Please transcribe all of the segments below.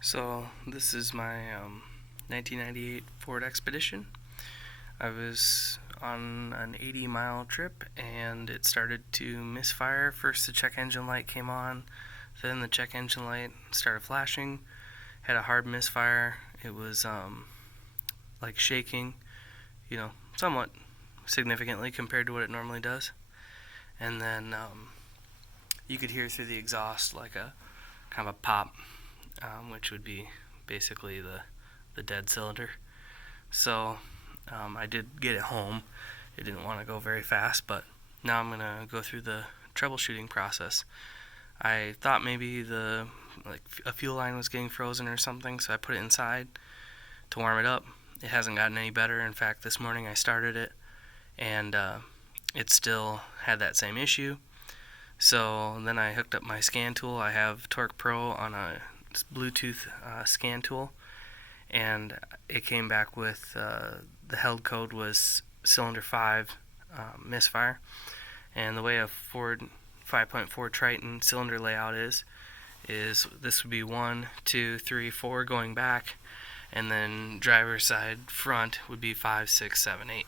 So this is my 1998 Ford Expedition. I was on an 80-mile trip and it started to misfire. First the check engine light came on, then the check engine light started flashing, had a hard misfire. It was like shaking, somewhat significantly compared to what it normally does. And then you could hear through the exhaust like a kind of a pop, which would be basically the dead cylinder. So I did get it home. It didn't want to go very fast, but now I'm gonna go through the troubleshooting process. I thought maybe a fuel line was getting frozen or something, so I put it inside to warm it up. It hasn't gotten any better. In fact, this morning I started it and it still had that same issue. So then I hooked up my scan tool. I have Torque Pro on a Bluetooth scan tool, and it came back with the held code was cylinder 5 misfire. And the way a Ford 5.4 Triton cylinder layout is this would be 1, 2, 3, 4 going back, and then driver's side front would be 5, 6, 7, 8.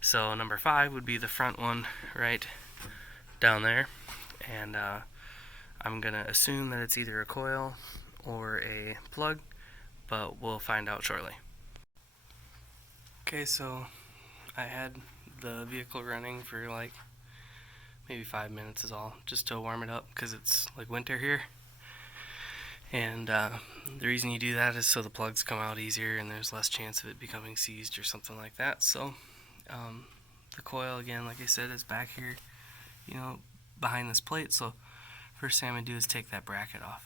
So number 5 would be the front one right down there, and I'm gonna assume that it's either a coil or a plug, but we'll find out shortly. Okay, so I had the vehicle running for like maybe 5 minutes is all, just to warm it up because it's like winter here. And the reason you do that is so the plugs come out easier and there's less chance of it becoming seized or something like that. So the coil, again, like I said, is back here, behind this plate. So first thing I'm going to do is take that bracket off.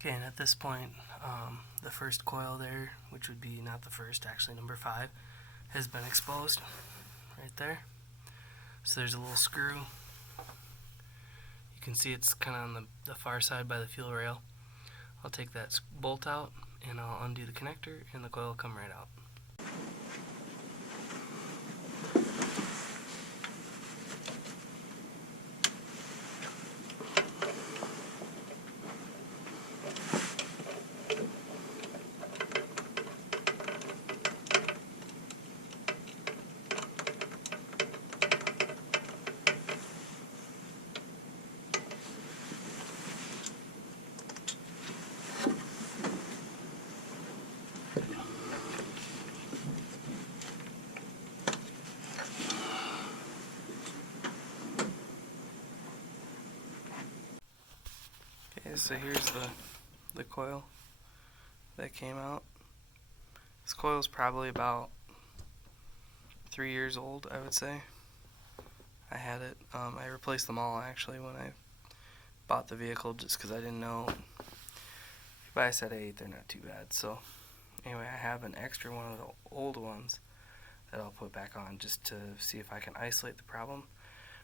Okay, and at this point, the first coil there, which would be not the first, actually number 5, has been exposed right there. So there's a little screw. You can see it's kind of on the far side by the fuel rail. I'll take that bolt out and I'll undo the connector and the coil will come right out. Okay, so here's the coil that came out. This coil is probably about 3 years old, I would say. I had it. I replaced them all actually when I bought the vehicle, just because I didn't know. If you buy a set of 8, they're not too bad. So anyway, I have an extra one of the old ones that I'll put back on just to see if I can isolate the problem.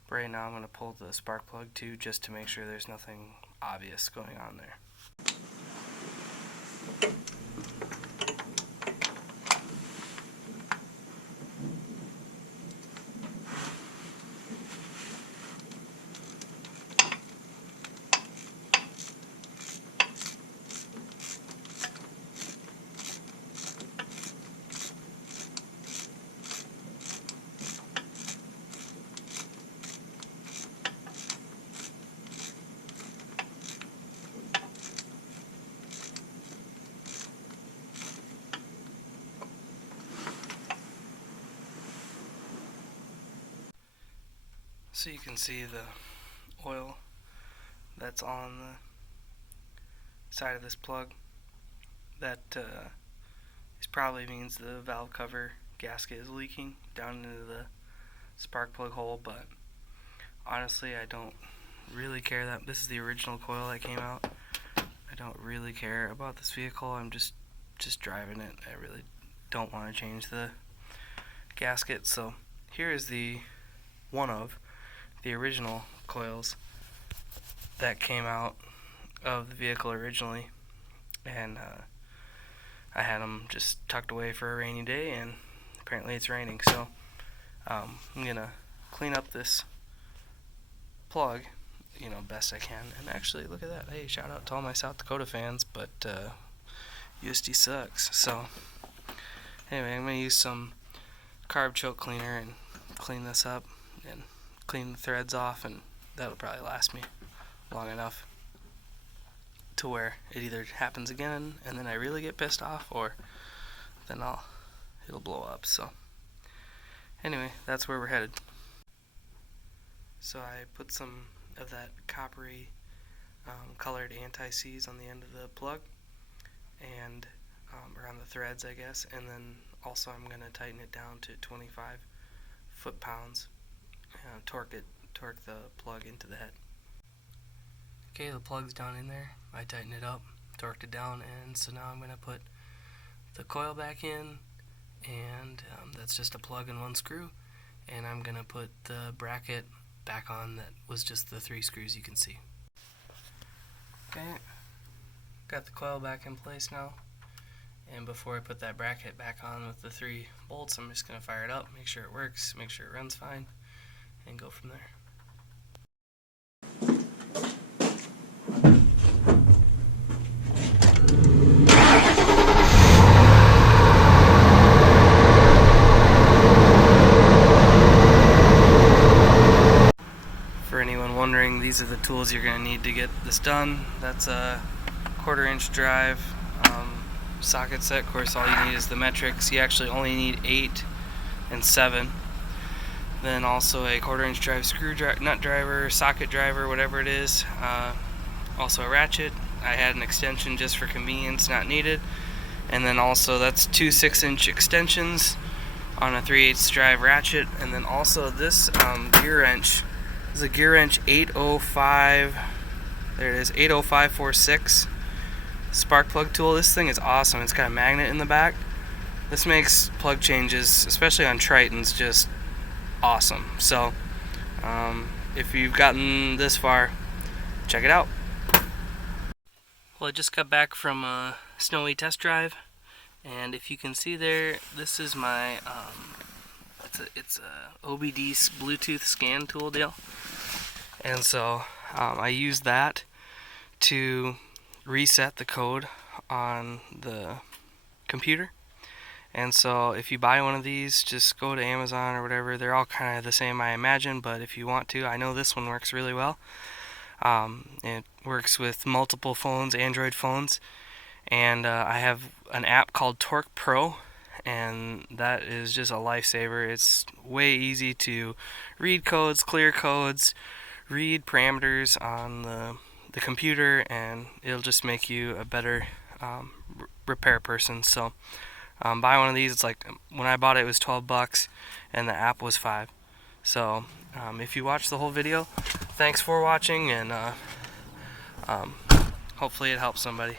But right now I'm going to pull the spark plug too, just to make sure there's nothing obvious going on there. So you can see the oil that's on the side of this plug. That probably means the valve cover gasket is leaking down into the spark plug hole, but honestly I don't really care. That this is the original coil that came out. I don't really care about this vehicle. I'm just driving it. I really don't want to change the gasket. So here is the one of the original coils that came out of the vehicle originally, and I had them just tucked away for a rainy day, and apparently it's raining, so I'm gonna clean up this plug, best I can. And actually, look at that. Hey, shout out to all my South Dakota fans, but USD sucks. So anyway, I'm gonna use some carb choke cleaner and clean this up and clean the threads off, and that'll probably last me long enough to where it either happens again and then I really get pissed off, or then it'll blow up. So anyway, that's where we're headed. So I put some of that coppery colored anti-seize on the end of the plug, and around the threads, I guess, and then also I'm going to tighten it down to 25 foot-pounds, torque the plug into the head. Okay, the plug's down in there. I tightened it up, torqued it down, and so now I'm going to put the coil back in, and that's just a plug and one screw, and I'm going to put the bracket back on. That was just the 3 screws you can see. Okay, got the coil back in place now, and before I put that bracket back on with the 3 bolts, I'm just going to fire it up, make sure it works, make sure it runs fine, and go from there. For anyone wondering, these are the tools you're going to need to get this done. That's a 1/4 inch drive socket set. Of course, all you need is the metrics. You actually only need 8 and 7. Then also a 1/4 inch drive screw nut driver, socket driver, whatever it is. Also a ratchet. I had an extension just for convenience, not needed. And then also that's 2 6-inch extensions on a 3/8 drive ratchet. And then also this gear wrench. This is a gear wrench 805. There it is, 80546 spark plug tool. This thing is awesome. It's got a magnet in the back. This makes plug changes, especially on Tritons, just awesome. So if you've gotten this far, check it out. Well, I just got back from a snowy test drive, and if you can see there, this is my it's a OBD Bluetooth scan tool deal, and so I use that to reset the code on the computer. And so if you buy one of these, just go to Amazon or whatever. They're all kind of the same, I imagine, but if you want to, I know this one works really well. It works with multiple phones, Android phones, and I have an app called Torque Pro, and that is just a lifesaver. It's way easy to read codes, clear codes, read parameters on the computer, and it'll just make you a better repair person. So buy one of these. It's like, when I bought it, it was $12 and the app was $5. So if you watch the whole video, thanks for watching, and hopefully it helps somebody.